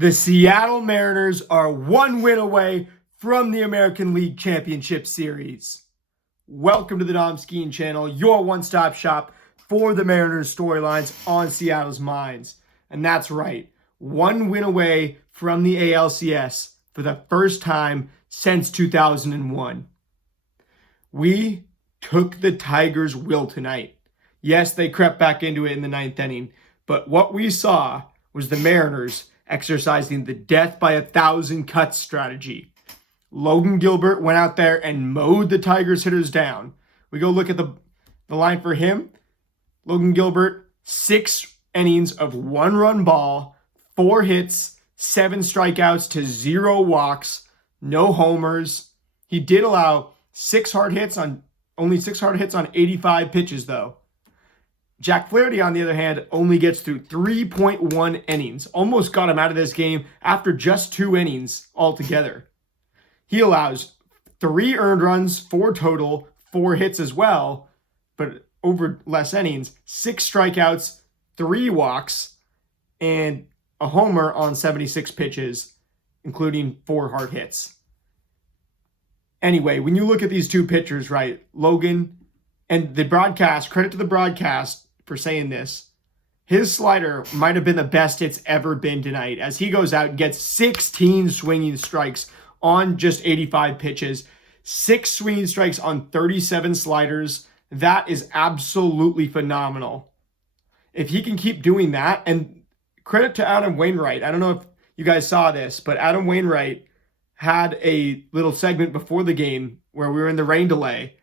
The Seattle Mariners are one win away from the American League Championship Series. Welcome to the Dom Skiing Channel, your one-stop shop for the Mariners storylines on Seattle's minds. And that's right, one win away from the ALCS for the first time since 2001. We took the Tigers' will tonight. Yes, they crept back into it in the ninth inning, but what we saw was the Mariners exercising the death by 1,000 cuts strategy. Logan Gilbert went out there and mowed the Tigers hitters down. We go look at the line for him. Logan Gilbert, 6 innings of 1-run ball, 4 hits, 7 strikeouts to 0 walks, no homers. He did allow only 6 hard hits on 85 pitches though. Jack Flaherty, on the other hand, only gets through 3.1 innings. Almost got him out of this game after just 2 innings altogether. He allows 3 earned runs, 4 total, 4 hits as well, but over less innings, 6 strikeouts, 3 walks, and a homer on 76 pitches, including 4 hard hits. Anyway, when you look at these two pitchers, right, Logan and the broadcast, credit to the broadcast for saying this, his slider might have been the best it's ever been tonight as he goes out and gets 16 swinging strikes on just 85 pitches, 6 swinging strikes on 37 sliders. That is absolutely phenomenal. If he can keep doing that, and credit to Adam Wainwright. I don't know if you guys saw this, but Adam Wainwright had a little segment before the game where we were in the rain delay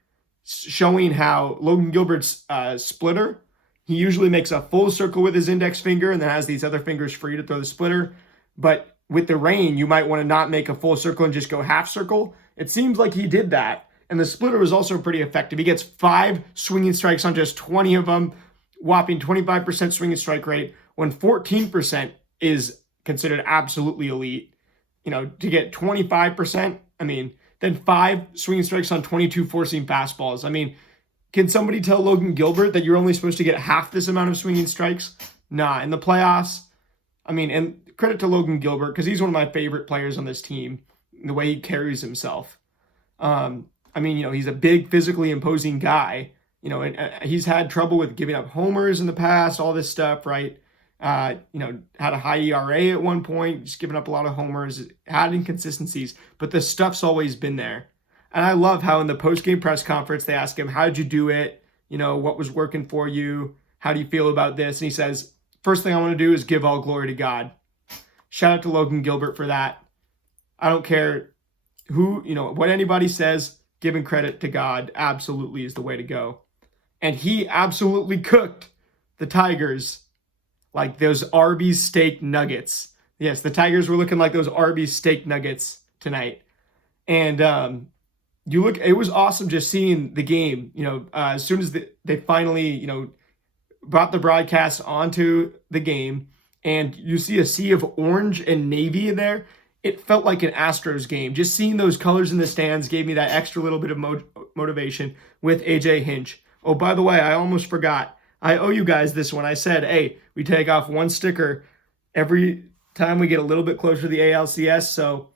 showing how Logan Gilbert's splitter, he usually makes a full circle with his index finger and then has these other fingers free to throw the splitter. But with the rain, you might want to not make a full circle and just go half circle. It seems like he did that. And the splitter was also pretty effective. He gets 5 swinging strikes on just 20 of them, whopping 25% swinging strike rate, when 14% is considered absolutely elite. You know, to get 25%, then 5 swinging strikes on 22 four-seam fastballs. Can somebody tell Logan Gilbert that you're only supposed to get half this amount of swinging strikes? Nah, in the playoffs, and credit to Logan Gilbert because he's one of my favorite players on this team, the way he carries himself. He's a big, physically imposing guy, and he's had trouble with giving up homers in the past, all this stuff, right? Had a high ERA at one point, just giving up a lot of homers, had inconsistencies, but the stuff's always been there. And I love how in the post-game press conference, they ask him, how'd you do it? What was working for you? How do you feel about this? And he says, first thing I want to do is give all glory to God. Shout out to Logan Gilbert for that. I don't care what anybody says, giving credit to God absolutely is the way to go. And he absolutely cooked the Tigers like those Arby's steak nuggets. Yes, the Tigers were looking like those Arby's steak nuggets tonight. And it was awesome just seeing the game, as soon as they finally, brought the broadcast onto the game and you see a sea of orange and navy in there, it felt like an Astros game. Just seeing those colors in the stands gave me that extra little bit of motivation with AJ Hinch. Oh, by the way, I almost forgot. I owe you guys this one. I said, hey, we take off 1 sticker every time we get a little bit closer to the ALCS. So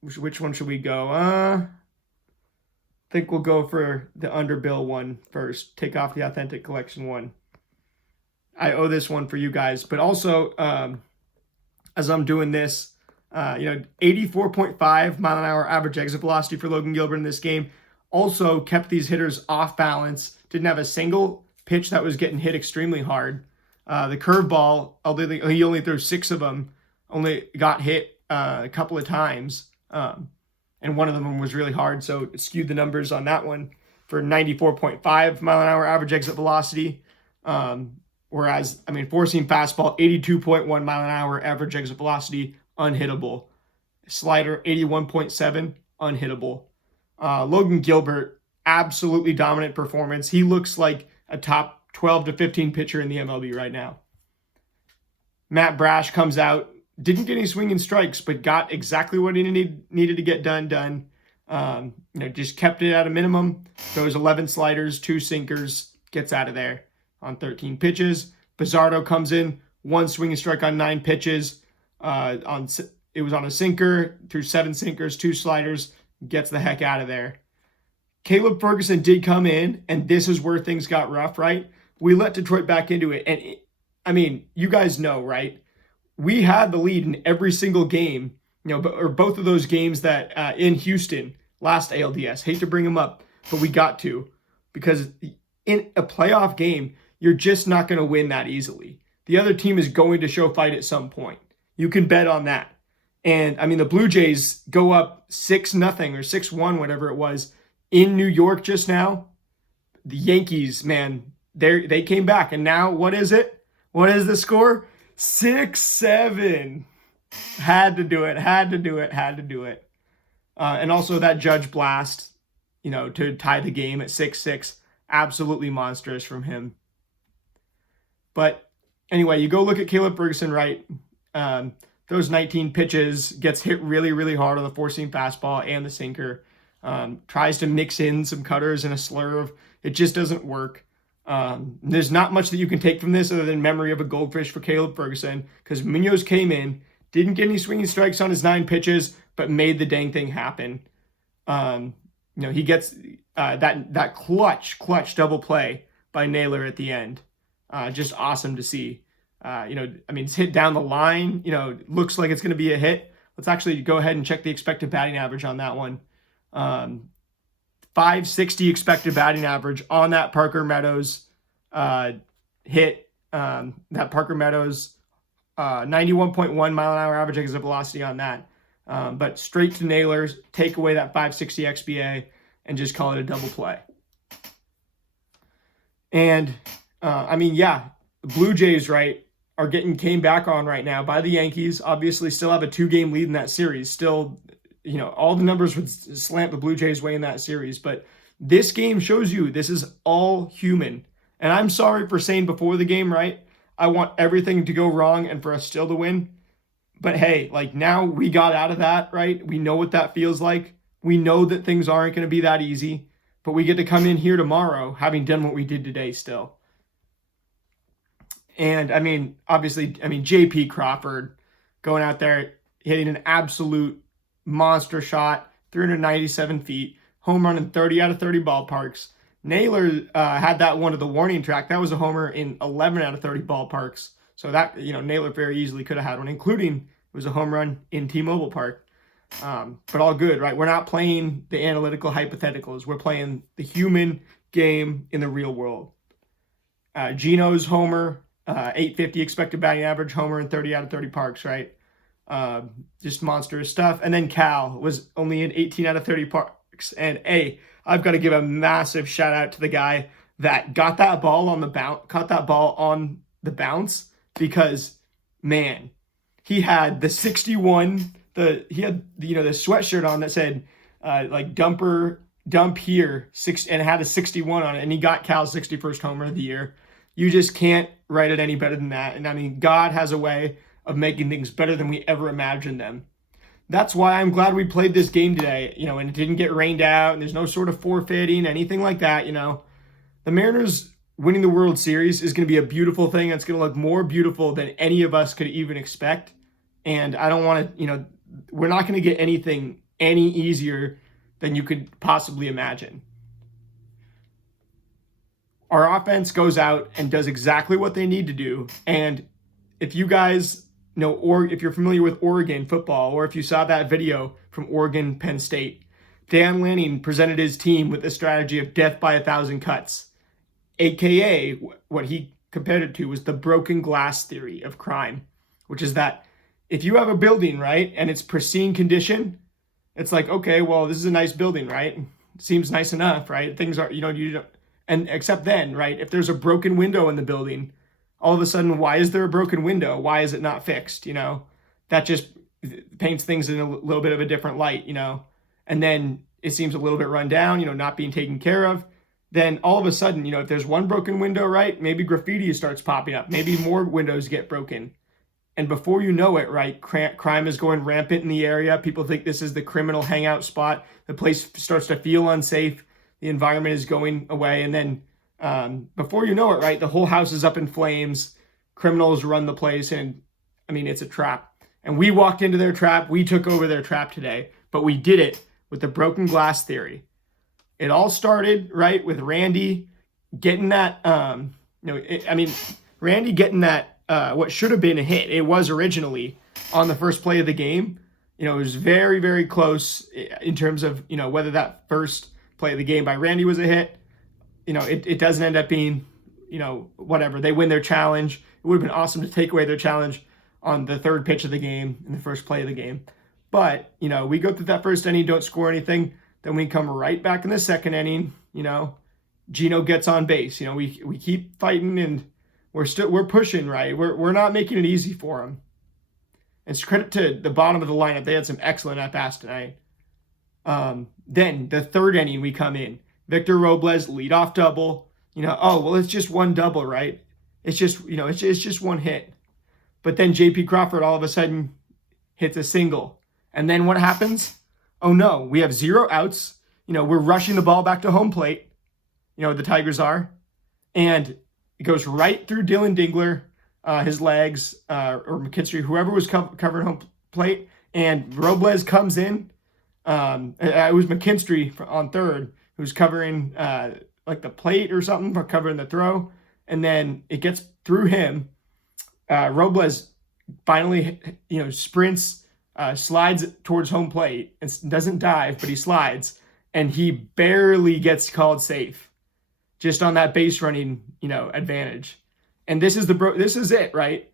which one should we go? I think we'll go for the underbill one first. Take off the authentic collection one. I owe this one for you guys. But also, as I'm doing this, 84.5 mile an hour average exit velocity for Logan Gilbert in this game. Also kept these hitters off balance. Didn't have a single pitch that was getting hit extremely hard. The curveball, he only threw 6 of them, only got hit a couple of times. And one of them was really hard, so it skewed the numbers on that one for 94.5 mile an hour average exit velocity. Whereas, four-seam fastball, 82.1 mile an hour average exit velocity, unhittable. Slider, 81.7, unhittable. Logan Gilbert, absolutely dominant performance. He looks like a top 12 to 15 pitcher in the MLB right now. Matt Brash comes out, didn't get any swinging strikes, but got exactly what he needed to get done. Just kept it at a minimum. Those 11 sliders, 2 sinkers, gets out of there on 13 pitches. Pizzardo comes in, 1 swinging strike on 9 pitches. It was on a sinker, through 7 sinkers, 2 sliders, gets the heck out of there. Caleb Ferguson did come in, and this is where things got rough, right? We let Detroit back into it. And I mean, you guys know, right? We had the lead in every single game, or both of those games that in Houston last ALDS. Hate to bring them up, but we got to, because in a playoff game, you're just not going to win that easily. The other team is going to show fight at some point. You can bet on that. And I mean, the Blue Jays go up 6-0 or 6-1, whatever it was, in New York just now. The Yankees, man, they came back. And now what is it? What is the score? 6-7. Had to do it. And also that Judge blast, to tie the game at 6-6. Absolutely monstrous from him. But anyway, you go look at Caleb Ferguson, right? Those 19 pitches, gets hit really, really hard on the 4-seam fastball and the sinker. Tries to mix in some cutters and a slurve. It just doesn't work. There's not much that you can take from this other than memory of a goldfish for Caleb Ferguson, because Munoz came in, didn't get any swinging strikes on his 9 pitches, but made the dang thing happen. He gets that clutch double play by Naylor at the end. Just awesome to see. It's hit down the line. Looks like it's going to be a hit. Let's actually go ahead and check the expected batting average on that one. 560 expected batting average on that Parker Meadows hit. That Parker Meadows 91.1 mile an hour average exit velocity on that. But straight to Naylor, take away that 560 XBA and just call it a double play. And the Blue Jays, right, came back on right now by the Yankees. Obviously still have a 2-game lead in that series. Still, all the numbers would slant the Blue Jays way in that series. But this game shows you this is all human. And I'm sorry for saying before the game, right, I want everything to go wrong and for us still to win. But hey, now we got out of that, right? We know what that feels like. We know that things aren't going to be that easy. But we get to come in here tomorrow having done what we did today still. And obviously, J.P. Crawford going out there, hitting an absolute monster shot, 397 feet, home run in 30 out of 30 ballparks. Naylor had that one to the warning track. That was a homer in 11 out of 30 ballparks. So that, Naylor very easily could have had one, including it was a home run in T-Mobile Park. But all good, right? We're not playing the analytical hypotheticals. We're playing the human game in the real world. Gino's homer, 850 expected batting average, homer in 30 out of 30 parks, right? Just monstrous stuff. And then Cal was only in 18 out of 30 parks. And I've got to give a massive shout out to the guy that got that ball on the bounce, because man, he had the 61, the sweatshirt on that said dump here, and had a 61 on it, and he got Cal's 61st homer of the year. You just can't write it any better than that. And God has a way of making things better than we ever imagined them. That's why I'm glad we played this game today, and it didn't get rained out, and there's no sort of forfeiting, anything like that, The Mariners winning the World Series is going to be a beautiful thing. It's going to look more beautiful than any of us could even expect. And I don't want to, we're not going to get anything any easier than you could possibly imagine. Our offense goes out and does exactly what they need to do. And if you guys know, or if you're familiar with Oregon football, or if you saw that video from Oregon Penn State, Dan Lanning presented his team with the strategy of death by 1,000 cuts, aka what he compared it to was the broken glass theory of crime, which is that if you have a building, right, and it's pristine condition, it's like, okay, well, this is a nice building, right? Seems nice enough, right? Things are, you don't, and except then, right, if there's a broken window in the building, all of a sudden, why is there a broken window? Why is it not fixed? That just paints things in a little bit of a different light, and then it seems a little bit run down, not being taken care of. Then all of a sudden, if there's one broken window, right, maybe graffiti starts popping up, maybe more windows get broken. And before you know it, right, crime is going rampant in the area. People think this is the criminal hangout spot. The place starts to feel unsafe. The environment is going away. And then before you know it, right, the whole house is up in flames. Criminals run the place. And, it's a trap. And we walked into their trap. We took over their trap today, but we did it with the broken glass theory. It all started, right, with Randy getting that, Randy getting that, what should have been a hit. It was originally on the first play of the game. It was very, very close in terms of, whether that first play of the game by Randy was a hit. It doesn't end up being, whatever. They win their challenge. It would have been awesome to take away their challenge on the third pitch of the game, in the first play of the game. But, we go through that first inning, don't score anything. Then we come right back in the second inning, Gino gets on base. We keep fighting and we're pushing, right? We're not making it easy for him. It's credit to the bottom of the lineup. They had some excellent at-bats tonight. Then the third inning we come in. Victor Robles, leadoff double. It's just one double, right? It's just, it's just one hit. But then J.P. Crawford all of a sudden hits a single. And then what happens? Oh no, we have 0 outs. We're rushing the ball back to home plate. The Tigers are. And it goes right through Dylan Dingler, his legs, or McKinstry, whoever was covering home plate. And Robles comes in. It was McKinstry on third, who's covering like the plate or something, or covering the throw. And then it gets through him. Robles finally, sprints, slides towards home plate and doesn't dive, but he slides, and he barely gets called safe, just on that base running, advantage. And this is it, right?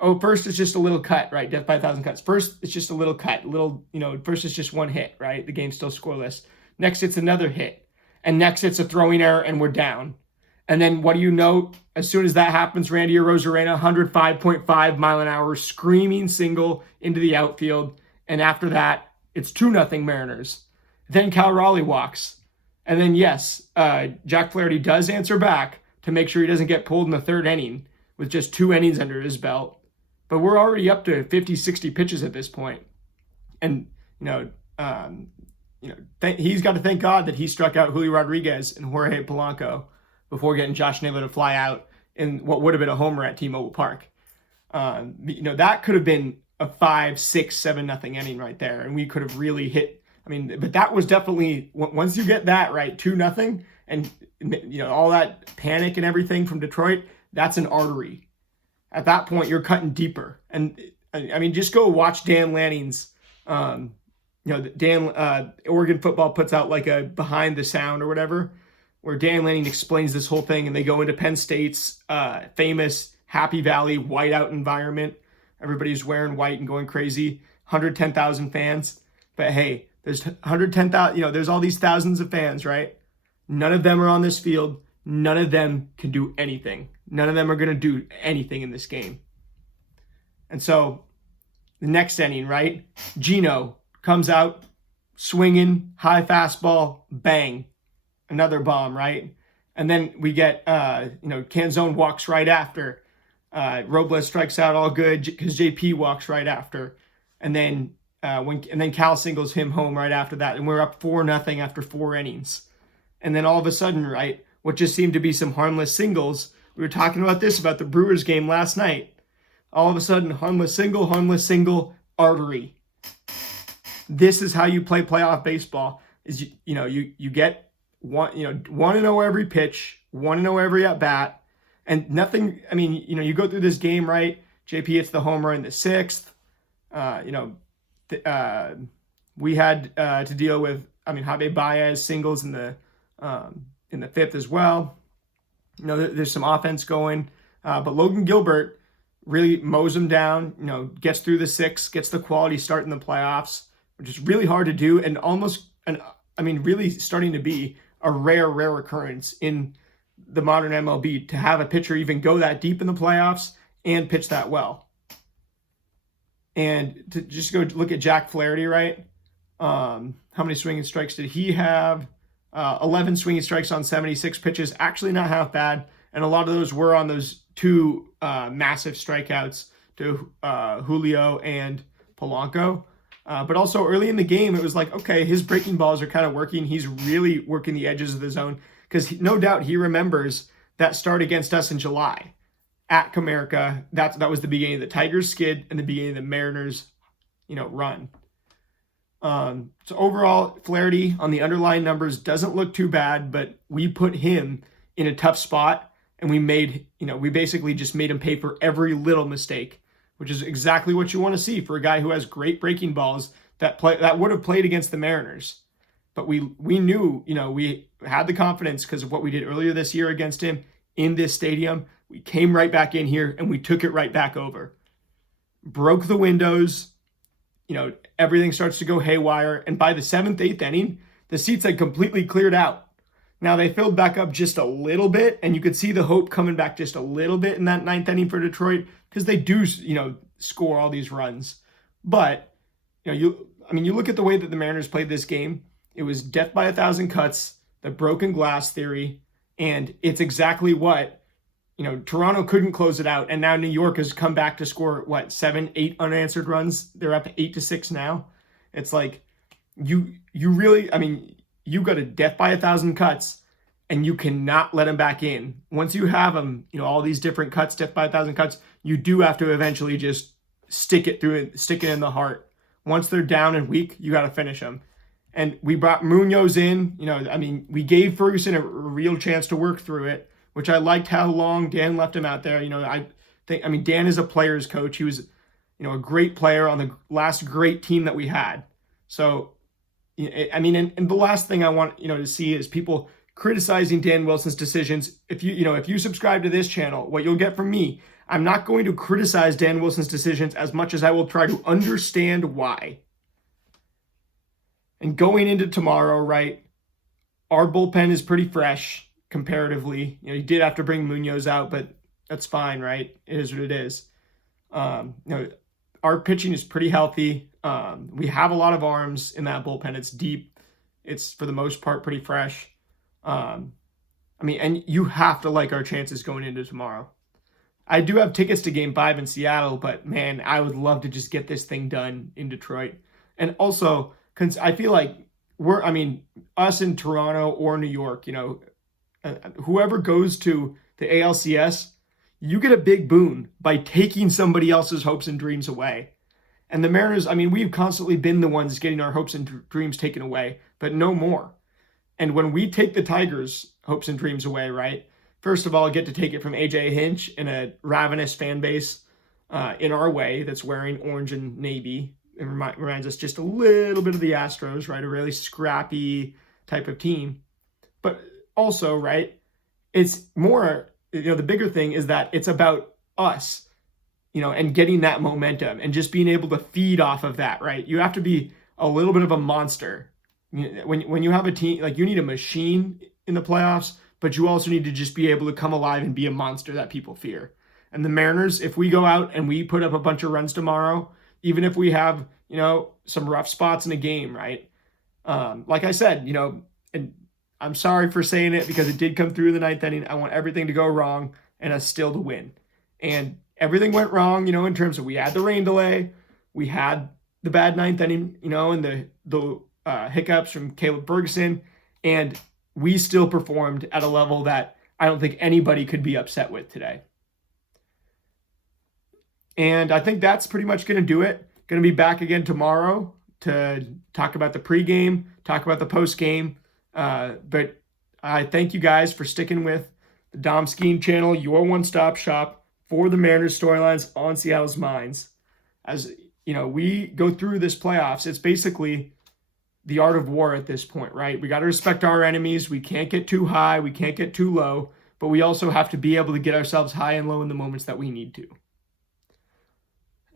Oh, first it's just a little cut, right? Death by 1,000 cuts. First it's just a little cut, first it's just one hit, right? The game's still scoreless. Next it's another hit, and next it's a throwing error, and we're down. And then what do you know? As soon as that happens, Randy Arozarena, 105.5 mile an hour, screaming single into the outfield. And after that, it's 2-0 Mariners. Then Cal Raleigh walks. And then, yes, Jack Flaherty does answer back to make sure he doesn't get pulled in the third inning with just 2 innings under his belt. But we're already up to 50, 60 pitches at this point. And, he's got to thank God that he struck out Julio Rodriguez and Jorge Polanco before getting Josh Naylor to fly out in what would have been a homer at T-Mobile Park. That could have been a 5, 6, 7-0 inning right there, and we could have really hit. But that was definitely, once you get that right, 2-0, and all that panic and everything from Detroit, that's an artery. At that point, you're cutting deeper. And just go watch Dan Lanning's. Oregon Football puts out like a behind the sound or whatever, where Dan Lanning explains this whole thing, and they go into Penn State's famous Happy Valley whiteout environment. Everybody's wearing white and going crazy. 110,000 fans. But hey, there's 110,000, there's all these thousands of fans, right? None of them are on this field. None of them can do anything. None of them are going to do anything in this game. And so the next inning, right? Gino comes out swinging, high fastball, bang. Another bomb, right? And then we get, Canzone walks right after. Robles strikes out, all good, because JP walks right after. And then Cal singles him home right after that. And we're up 4-0 after 4 innings. And then all of a sudden, right, what just seemed to be some harmless singles. We were talking about the Brewers game last night. All of a sudden, harmless single, artery. This is how you play playoff baseball. Is you get 1-0 every pitch, 1-0 every at bat, and nothing. You go through this game, right? JP hits the homer in the 6th. We had to deal with Javi Baez singles in the 5th as well. There's some offense going, but Logan Gilbert really mows him down. Gets through the 6th, gets the quality start in the playoffs, which is really hard to do, and really starting to be a rare occurrence in the modern MLB to have a pitcher even go that deep in the playoffs and pitch that well. And to just go look at Jack Flaherty, right? How many swinging strikes did he have? 11 swinging strikes on 76 pitches. Actually not half bad. And a lot of those were on those 2 massive strikeouts to Julio and Polanco. But also early in the game, it was like, okay, his breaking balls are kind of working. He's really working the edges of the zone because no doubt he remembers that start against us in July. at Comerica. That was the beginning of the Tigers skid and the beginning of the Mariners, run. So overall, Flaherty on the underlying numbers doesn't look too bad, but we put him in a tough spot, and we basically just made him pay for every little mistake, which is exactly what you want to see for a guy who has great breaking balls that would have played against the Mariners. But we knew, we had the confidence because of what we did earlier this year against him in this stadium. We came right back in here and we took it right back over. Broke the windows. Everything starts to go haywire. And by the 7th, 8th inning, the seats had completely cleared out. Now they filled back up just a little bit, and you could see the hope coming back just a little bit in that 9th inning for Detroit because they do, score all these runs. But, you look at the way that the Mariners played this game. It was death by 1,000 cuts, the broken glass theory, and it's exactly what Toronto couldn't close it out, and now New York has come back to score, 7, 8 unanswered runs? They're up 8-6 now. It's like, you really, you got a death by 1,000 cuts, and you cannot let them back in. Once you have them, all these different cuts, death by 1,000 cuts, you do have to eventually just stick it in the heart. Once they're down and weak, you got to finish them. And we brought Munoz in, we gave Ferguson a real chance to work through it, which I liked how long Dan left him out there. Dan is a player's coach. He was, a great player on the last great team that we had. So, and the last thing I want, to see is people criticizing Dan Wilson's decisions. If you subscribe to this channel, what you'll get from me, I'm not going to criticize Dan Wilson's decisions as much as I will try to understand why. And going into tomorrow, right, our bullpen is pretty fresh comparatively. You did have to bring Munoz out, but that's fine, right? It is what it is. Our pitching is pretty healthy. We have a lot of arms in that bullpen. It's deep. It's, for the most part, pretty fresh. And you have to like our chances going into tomorrow. I do have tickets to Game 5 in Seattle, but, man, I would love to just get this thing done in Detroit. And also, because I feel like us in Toronto or New York, whoever goes to the ALCS, you get a big boon by taking somebody else's hopes and dreams away. And the Mariners, we've constantly been the ones getting our hopes and dreams taken away, but no more. And when we take the Tigers' hopes and dreams away, right, first of all, get to take it from AJ Hinch and a ravenous fan base in our way that's wearing orange and navy. It reminds us just a little bit of the Astros, right? A really scrappy type of team. But also, right, it's more, the bigger thing is that it's about us, and getting that momentum and just being able to feed off of that, right? You have to be a little bit of a monster. When you have a team, you need a machine in the playoffs, but you also need to just be able to come alive and be a monster that people fear. And the Mariners, if we go out and we put up a bunch of runs tomorrow, even if we have, some rough spots in a game, right? Like I said, and I'm sorry for saying it because it did come through the 9th inning. I want everything to go wrong and us still to win. And everything went wrong, in terms of we had the rain delay, we had the bad 9th inning, and the hiccups from Caleb Ferguson, and we still performed at a level that I don't think anybody could be upset with today. And I think that's pretty much going to do it. Going to be back again tomorrow to talk about the pregame, talk about the postgame. But I thank you guys for sticking with the Dom Skiing channel, your one-stop shop for the Mariners storylines on Seattle's minds. As we go through this playoffs, it's basically the art of war at this point, right? We got to respect our enemies. We can't get too high. We can't get too low. But we also have to be able to get ourselves high and low in the moments that we need to.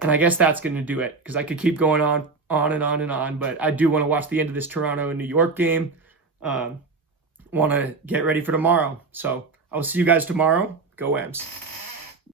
And I guess that's going to do it, because I could keep going on and on and on, but I do want to watch the end of this Toronto and New York game. Want to get ready for tomorrow. So I will see you guys tomorrow. Go M's.